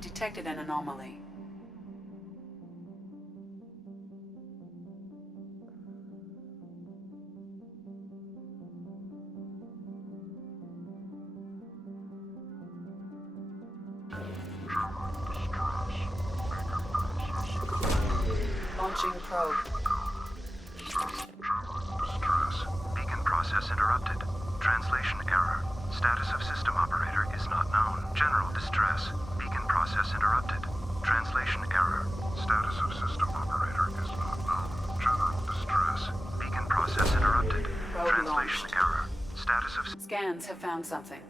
have detected an anomaly. Launching probe. Stress. Beacon process interrupted. Translation error. Status of system operator is not known. General distress. Beacon process interrupted. Translation error. Status of system operator is not known. General distress. Beacon process interrupted. Probe Translation launched. error. Status of... Scans have found something.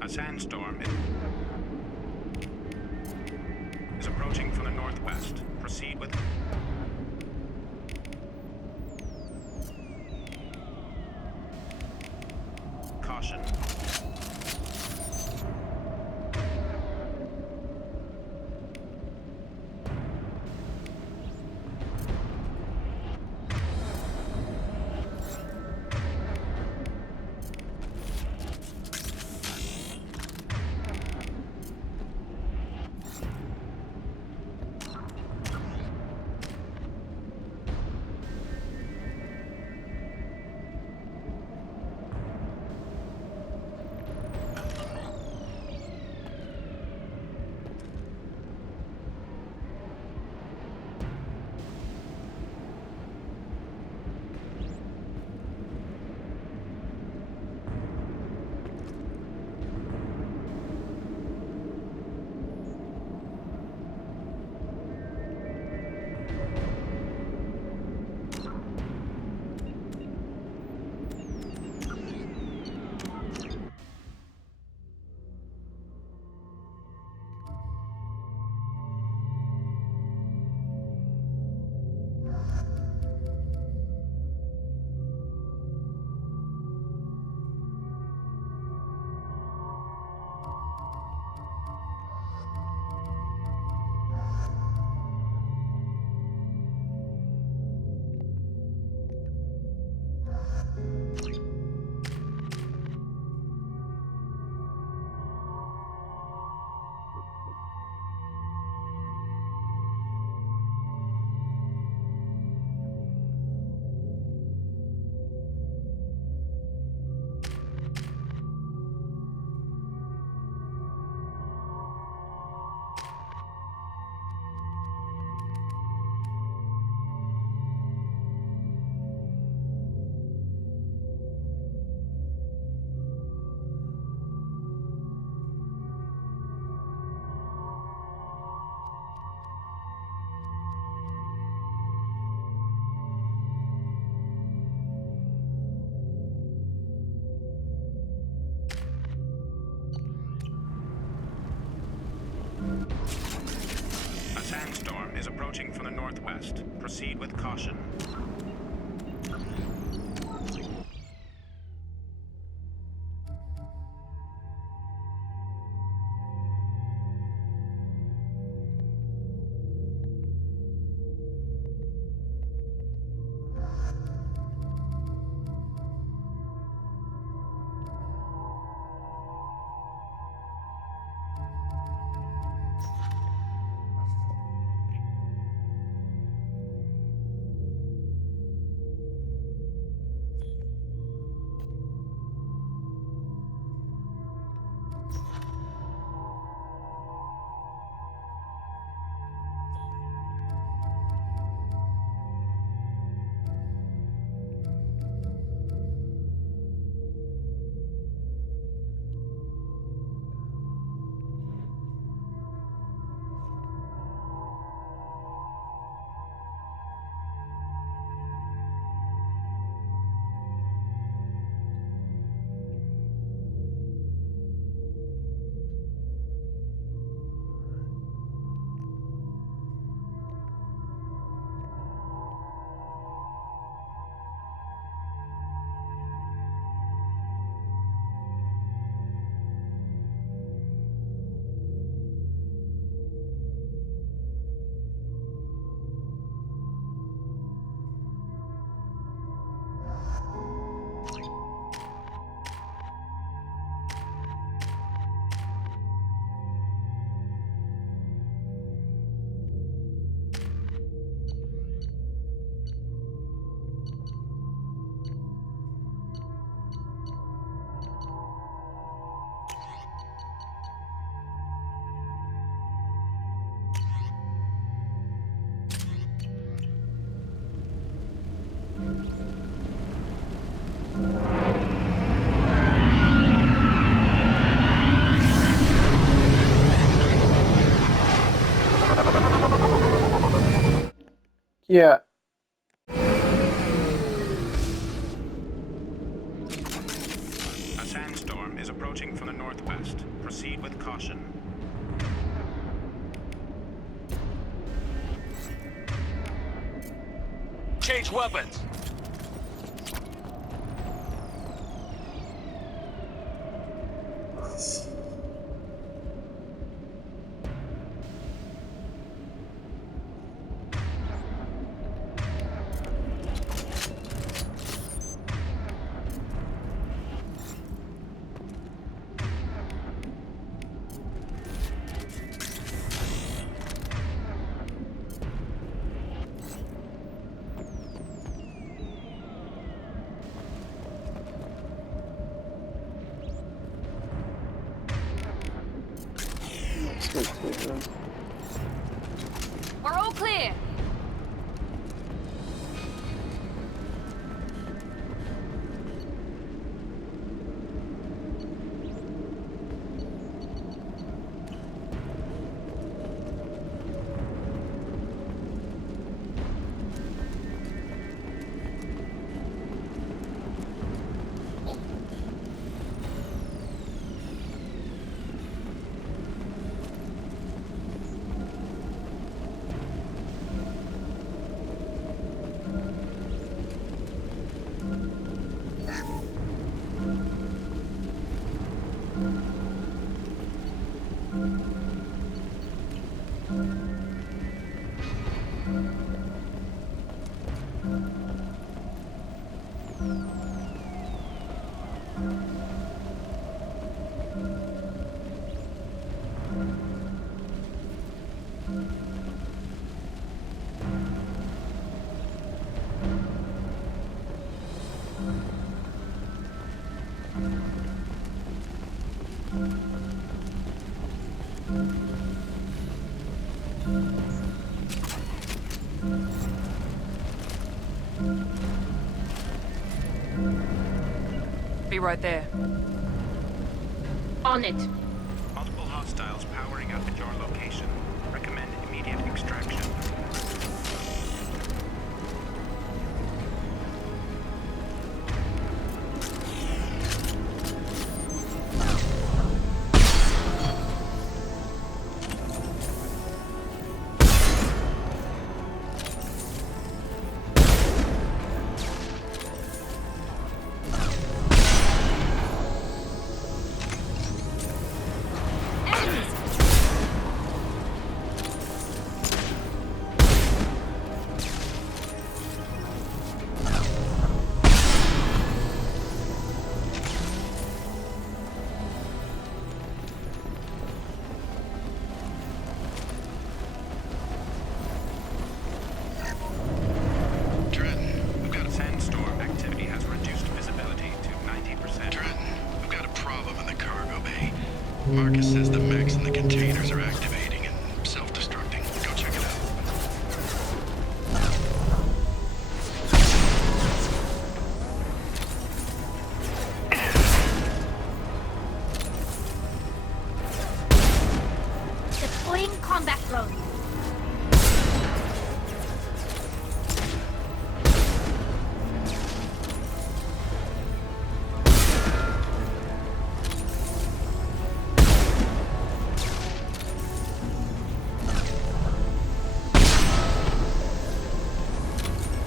A sandstorm is approaching from the northwest. Proceed with... caution. is approaching from the northwest. Proceed with caution. Yeah. A sandstorm is approaching from the northwest. Proceed with caution. Change weapons! We're all clear. Be right there. On it. Multiple hostiles powering up at your location. Recommend immediate extraction. Marcus says the mechs in the containers are activating and self-destructing. Go check it out. Deploying combat drone.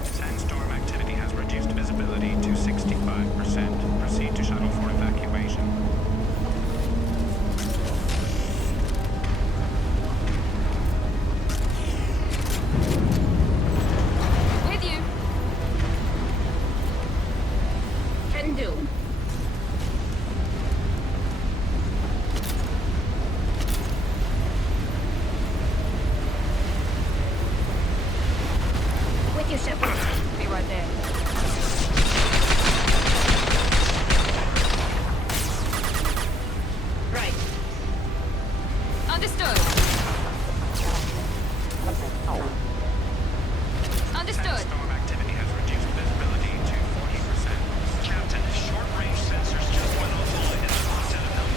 Sandstorm activity has reduced visibility to 65%. Proceed to shuttle for evacuation. With you. Can do. With you, Shepard. Be right there. Right. Understood. Understood. Sandstorm activity has reduced visibility to 40%. Captain, short-range sensors just went offline and locked out of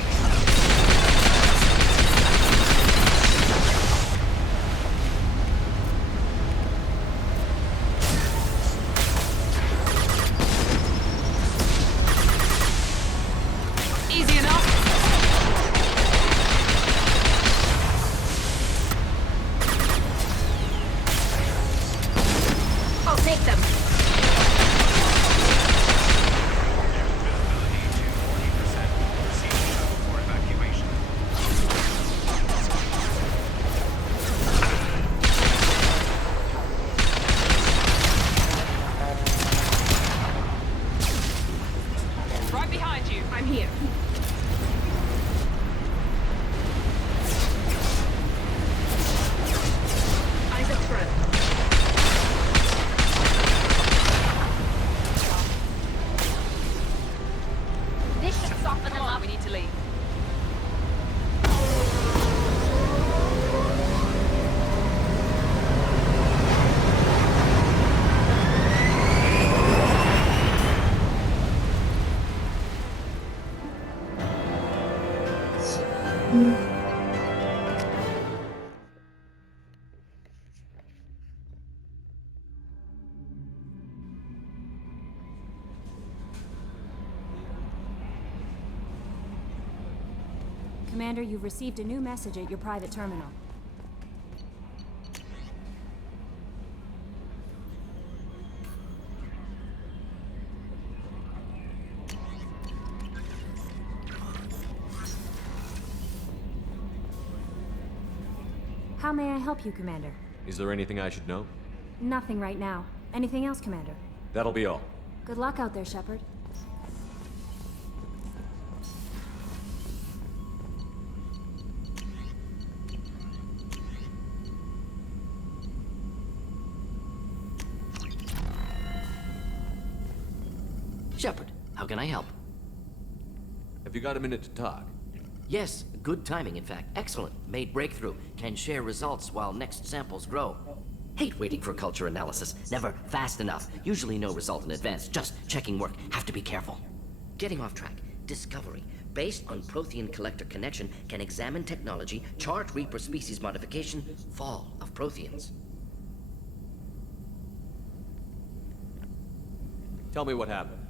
Easy enough. I'll take them. Visibility to 40%. Proceed to shuttle for evacuation. Right behind you. I'm here. Eyes up front. This should soften them Come on, up. we need to leave. Commander, you've received a new message at your private terminal. How may I help you, Commander? Is there anything I should know? Nothing right now. Anything else, Commander? That'll be all. Good luck out there, Shepard. Shepard, how can I help? Have you got a minute to talk? Yes, good timing, in fact. Excellent. Made breakthrough. Can share results while next samples grow. Hate waiting for culture analysis. Never fast enough. Usually no result in advance. Just checking work. Have to be careful. Getting off track. Discovery. Based on Prothean collector connection, can examine technology, chart Reaper species modification, fall of Protheans. Tell me what happened.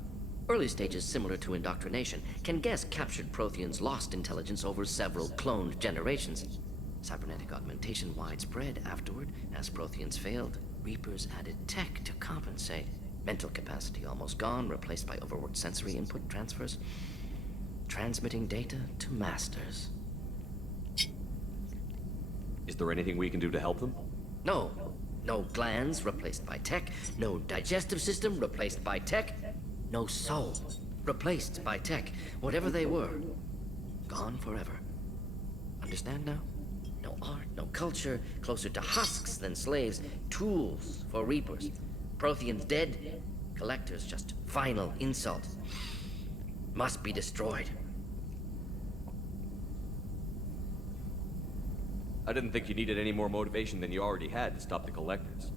Early stages similar to indoctrination. Can guess captured Protheans lost intelligence over several cloned generations. Cybernetic augmentation widespread afterward. As Protheans failed, Reapers added tech to compensate. Mental capacity almost gone, replaced by overworked sensory input transfers. Transmitting data to masters. Is there anything we can do to help them? No. No glands replaced by tech. No digestive system replaced by tech. No soul replaced by tech. Whatever they were, gone forever. Understand now? No art, no culture, closer to husks than slaves. Tools for Reapers. Protheans dead. Collectors just final insult. Must be destroyed. I didn't think you needed any more motivation than you already had to stop the Collectors.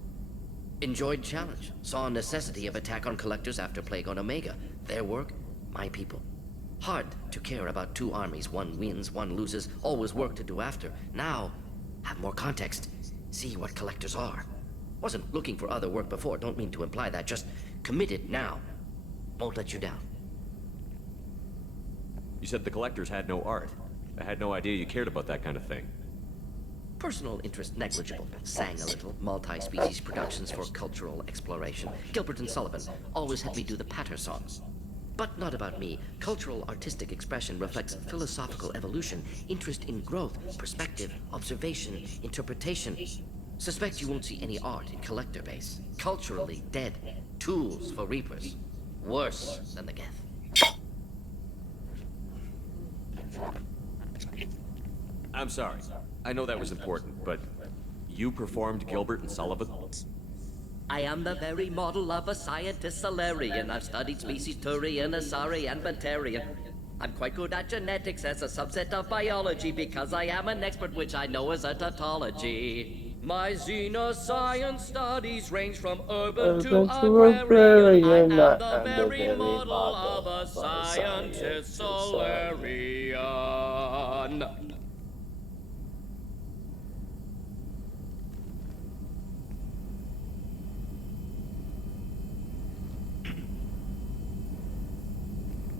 Enjoyed challenge. Saw necessity of attack on Collectors after Plague on Omega. Their work, my people. Hard to care about two armies. One wins, one loses. Always work to do after. Now, have more context. See what Collectors are. Wasn't looking for other work before. Don't mean to imply that. Just committed now. Won't let you down. You said the Collectors had no art. I had no idea you cared about that kind of thing. Personal interest negligible. Sang a little. Multi-species productions for cultural exploration. Gilbert and Sullivan always had me do the patter songs. But not about me. Cultural artistic expression reflects philosophical evolution, interest in growth, perspective, observation, interpretation. Suspect you won't see any art in Collector base. Culturally dead. Tools for Reapers. Worse than the Geth. I'm sorry. I know that was important, but you performed Gilbert and Sullivan? I am the very model of a scientist Solarian. I've studied species Turian, Asari, and Batarian. I'm quite good at genetics as a subset of biology because I am an expert, which I know is a tautology. My xenoscience studies range from urban to agrarian. I am the very model of a scientist Solarian.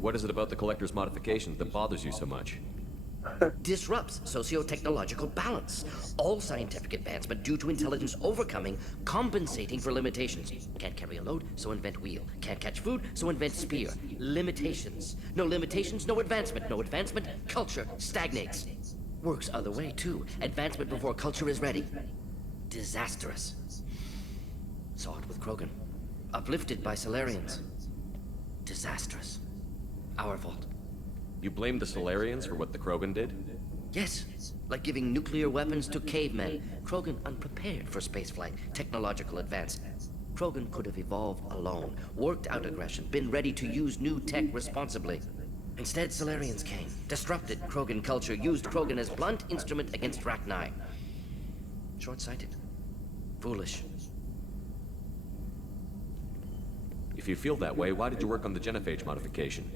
What is it about the Collector's modifications that bothers you so much? Disrupts socio-technological balance. All scientific advancement due to intelligence overcoming, compensating for limitations. Can't carry a load, so invent wheel. Can't catch food, so invent spear. Limitations. No limitations, no advancement. No advancement, culture stagnates. Works other way, too. Advancement before culture is ready. Disastrous. Saw it with Krogan. Uplifted by Solarians. Disastrous. Our fault. You blame the Solarians for what the Krogan did? Yes, like giving nuclear weapons to cavemen. Krogan unprepared for spaceflight, technological advance. Krogan could have evolved alone, worked out aggression, been ready to use new tech responsibly. Instead, Solarians came, disrupted Krogan culture, used Krogan as blunt instrument against Rachni. Short-sighted. Foolish. If you feel that way, why did you work on the genophage modification?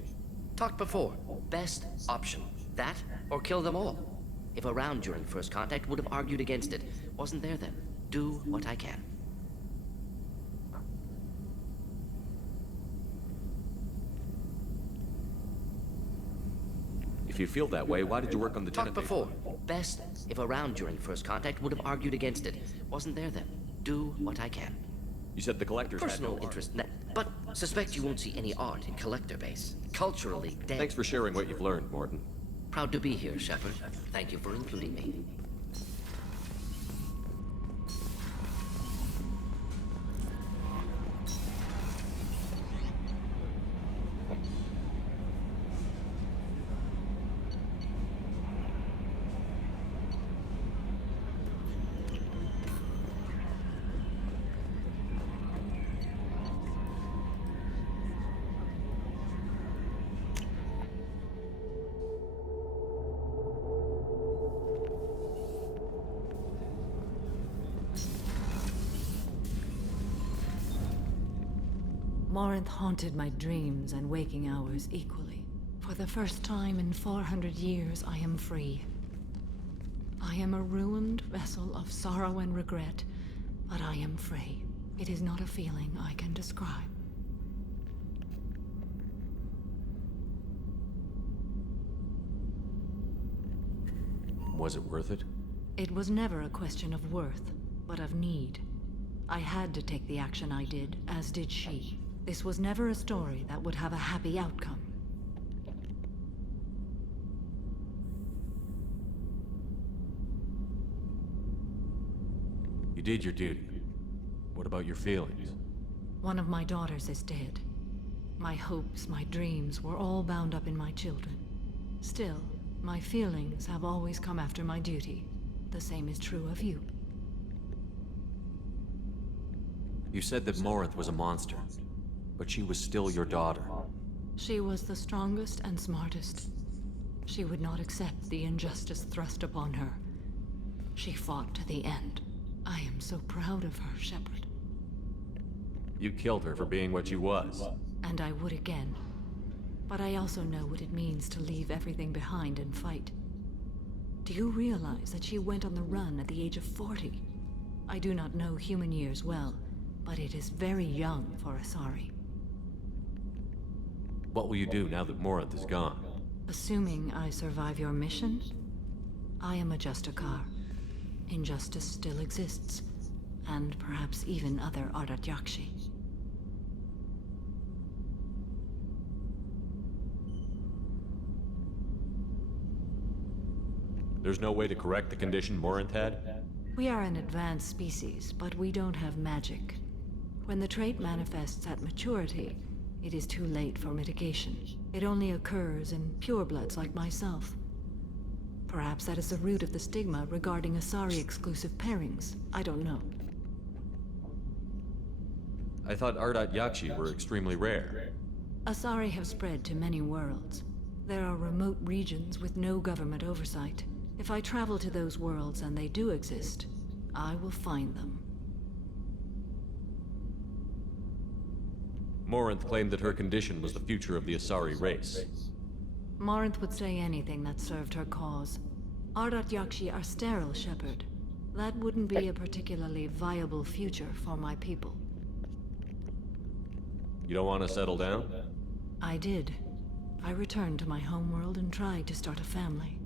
Talked before. Best option. That, or kill them all. If around during first contact, would have argued against it. Wasn't there then. Do what I can. If you feel that way, why did you work on the Talked genophage? before. Best, if around during first contact, would have argued against it. Wasn't there then. Do what I can. You said the Collectors had no Personal art. interest, but suspect you won't see any art in Collector base. Culturally dead. Thanks for sharing what you've learned, Morton. Proud to be here, Shepard. Thank you for including me. Morinth haunted my dreams and waking hours equally. For the first time in 400 years, I am free. I am a ruined vessel of sorrow and regret, but I am free. It is not a feeling I can describe. Was it worth it? It was never a question of worth, but of need. I had to take the action I did, as did she. This was never a story that would have a happy outcome. You did your duty. What about your feelings? One of my daughters is dead. My hopes, my dreams were all bound up in my children. Still, my feelings have always come after my duty. The same is true of you. You said that Morinth was a monster, but she was still your daughter. She was the strongest and smartest. She would not accept the injustice thrust upon her. She fought to the end. I am so proud of her, Shepard. You killed her for being what she was. And I would again. But I also know what it means to leave everything behind and fight. Do you realize that she went on the run at the age of 40? I do not know human years well, but it is very young for Asari. What will you do now that Morinth is gone? Assuming I survive your mission, I am a Justicar. Injustice still exists, and perhaps even other Ardat Yakshi. There's no way to correct the condition Morinth had? We are an advanced species, but we don't have magic. When the trait manifests at maturity, it is too late for mitigation. It only occurs in purebloods like myself. Perhaps that is the root of the stigma regarding Asari-exclusive pairings. I don't know. I thought Ardat Yakshi were extremely rare. Asari have spread to many worlds. There are remote regions with no government oversight. If I travel to those worlds and they do exist, I will find them. Morinth claimed that her condition was the future of the Asari race. Morinth would say anything that served her cause. Ardat Yakshi are sterile, Shepard. That wouldn't be a particularly viable future for my people. You don't want to settle down? I did. I returned to my homeworld and tried to start a family.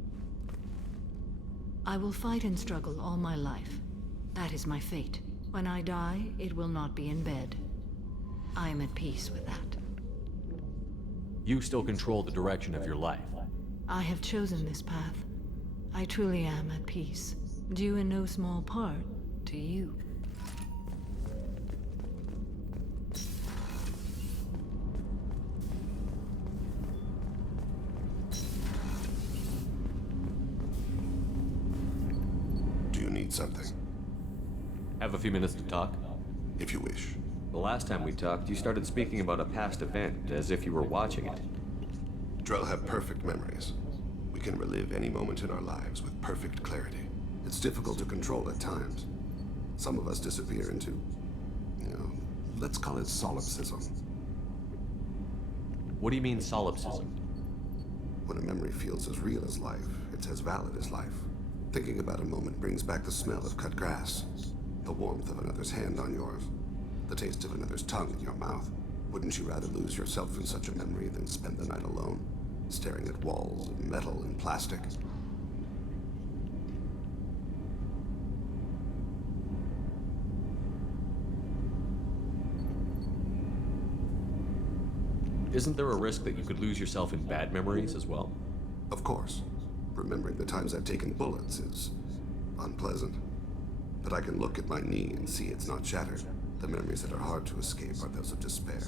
I will fight and struggle all my life. That is my fate. When I die, it will not be in bed. I am at peace with that. You still control the direction of your life. I have chosen this path. I truly am at peace, due in no small part to you. Do you need something? Have a few minutes to talk? If you wish. The last time we talked, you started speaking about a past event, as if you were watching it. Drell have perfect memories. We can relive any moment in our lives with perfect clarity. It's difficult to control at times. Some of us disappear into, let's call it solipsism. What do you mean, solipsism? When a memory feels as real as life, it's as valid as life. Thinking about a moment brings back the smell of cut grass, the warmth of another's hand on yours, the taste of another's tongue in your mouth. Wouldn't you rather lose yourself in such a memory than spend the night alone, staring at walls of metal and plastic? Isn't there a risk that you could lose yourself in bad memories as well? Of course. Remembering the times I've taken bullets is unpleasant. But I can look at my knee and see it's not shattered. The memories that are hard to escape are those of despair.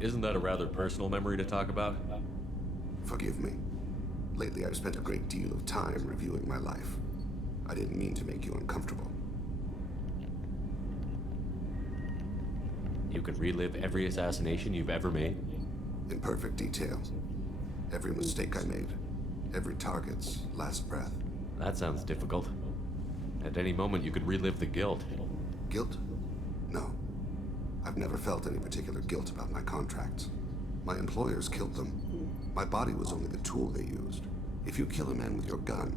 Isn't that a rather personal memory to talk about? Forgive me. Lately I've spent a great deal of time reviewing my life. I didn't mean to make you uncomfortable. You can relive every assassination you've ever made? In perfect detail. Every mistake I made. Every target's last breath. That sounds difficult. At any moment you could relive the guilt. Guilt? No. I've never felt any particular guilt about my contracts. My employers killed them. My body was only the tool they used. If you kill a man with your gun,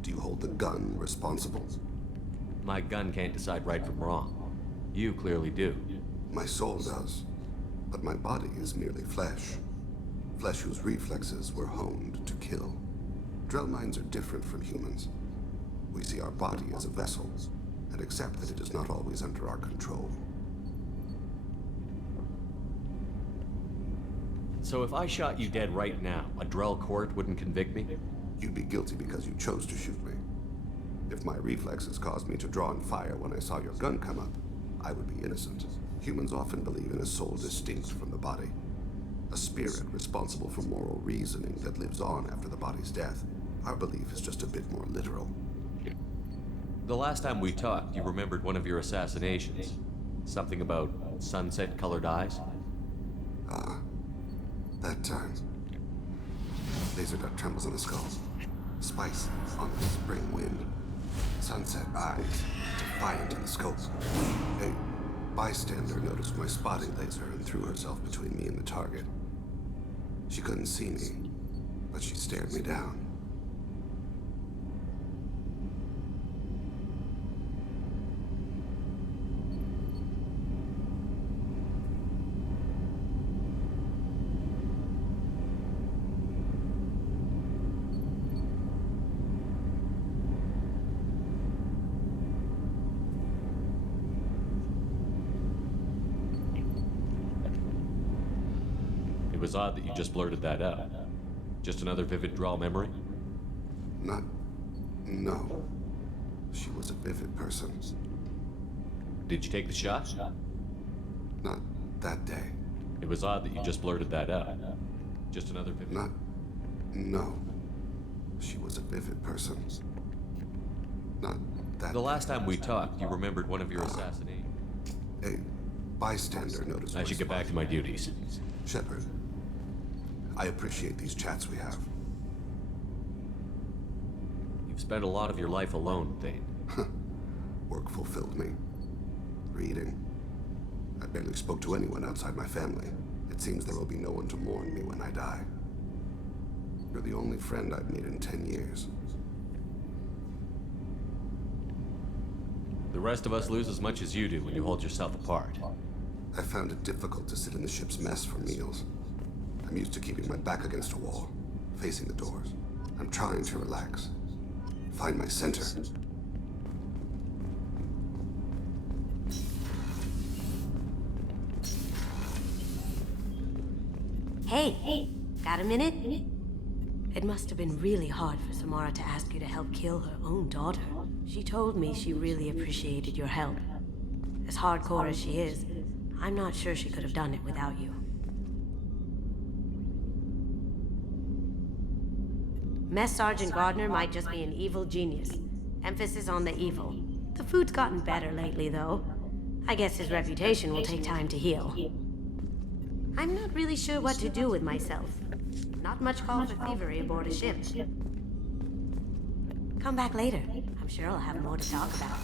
do you hold the gun responsible? My gun can't decide right from wrong. You clearly do. My soul does. But my body is merely flesh. Flesh whose reflexes were honed to kill. Drell minds are different from humans. We see our body as a vessel, and accept that it is not always under our control. So if I shot you dead right now, a Drell court wouldn't convict me? You'd be guilty because you chose to shoot me. If my reflexes caused me to draw and fire when I saw your gun come up, I would be innocent. Humans often believe in a soul distinct from the body. A spirit responsible for moral reasoning that lives on after the body's death. Our belief is just a bit more literal. The last time we talked, you remembered one of your assassinations. Something about sunset-colored eyes? That time. Laser dot trembles on the skull. spice on the spring wind. Sunset eyes, defiant in the scope. A bystander noticed my spotting laser and threw herself between me and the target. She couldn't see me, but she stared me down. It was odd that you just blurted that out. Just another vivid draw memory? No. She was a vivid person. Did you take the shot? Not that day. It was odd that you just blurted that out. Just another vivid... No. She was a vivid person. Not that The last time we talked, you remembered one of your assassinations. A bystander noticed I should get back to my duties. Shepard, I appreciate these chats we have. You've spent a lot of your life alone, Thane. Work fulfilled me. Reading. I barely spoke to anyone outside my family. It seems there will be no one to mourn me when I die. You're the only friend I've made in 10 years. The rest of us lose as much as you do when you hold yourself apart. I found it difficult to sit in the ship's mess for meals. I'm used to keeping my back against a wall, facing the doors. I'm trying to relax. Find my center. Hey, got a minute? It must have been really hard for Samara to ask you to help kill her own daughter. She told me she really appreciated your help. As hardcore as she is, I'm not sure she could have done it without you. Mess Sergeant Gardner might just be an evil genius. Emphasis on the evil. The food's gotten better lately, though. I guess his reputation will take time to heal. I'm not really sure what to do with myself. Not much call for thievery aboard a ship. Come back later. I'm sure I'll have more to talk about.